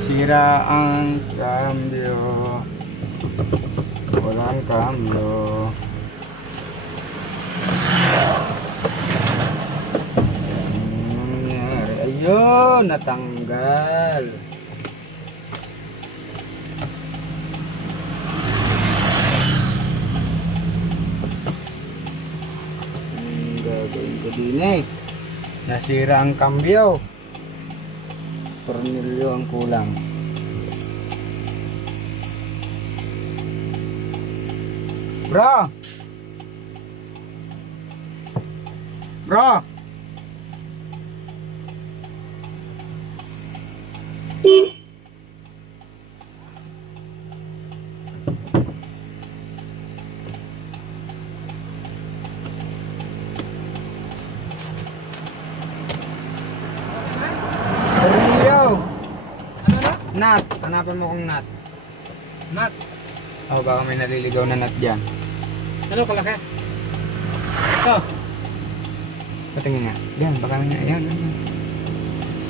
Nasira ang cambio. Walang cambio. Nangyari? Ayun, natanggal. Gagawin ko din eh. Nasira ang cambio. Tornilyo ang kulang. Bro! Bro! Nut, hanapan mo kong nut. Nut? Oh, baka may naliligaw na nut dyan. Ano kalaki? Ito. Patingin nga. Yan, baka may yan.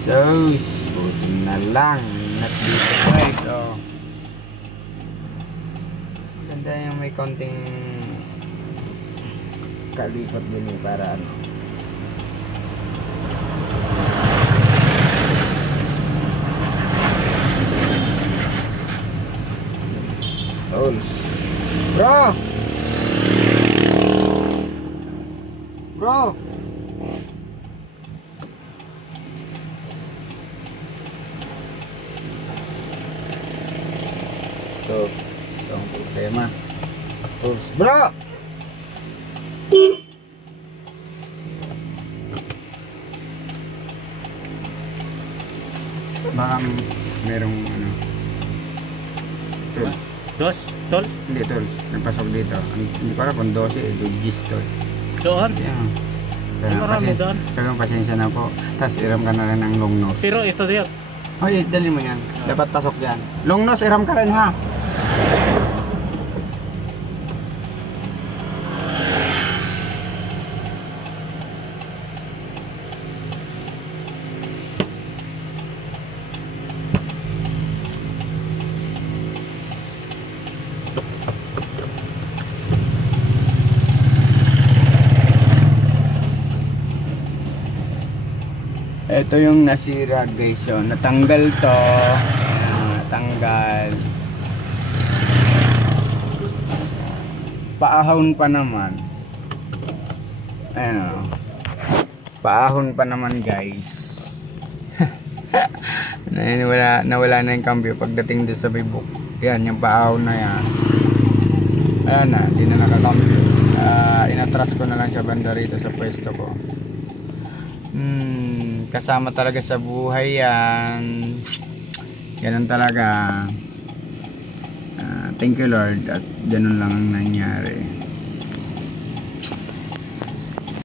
Sus, buti na lang. Nut dito guys. Oh. Ganda yung may konting kalipat din eh, para ano. Bro! Bro! Ito ang problema. Bro! Baka merong ano. Ito. Dos? Tol? Hindi, tol. Nagpasok dito. Hindi ko alam kung 12 eh. Dugis, tol. Doon? Yeah. Ay, marami doon. Talagang pasensya na po. Tapos iram ka na rin ng long nose. Pero ito diyan. Ay, dali mo yan. Dapat pasok yan. Long nose, iram ka rin ha. Ito yung nasira guys, so natanggal to. Natanggal. Paahon pa naman. Ayan o. Paahon pa naman guys. Nawala na yung cambio pagdating doon sa bibok. Yan, yung paahon na yan. Ayan na, hindi na nakakambio. Inatras ko na lang siya banda rito sa pwesto ko. Kasama talaga sa buhay yan. Ganun talaga. Thank you Lord at ganun lang ang nangyari.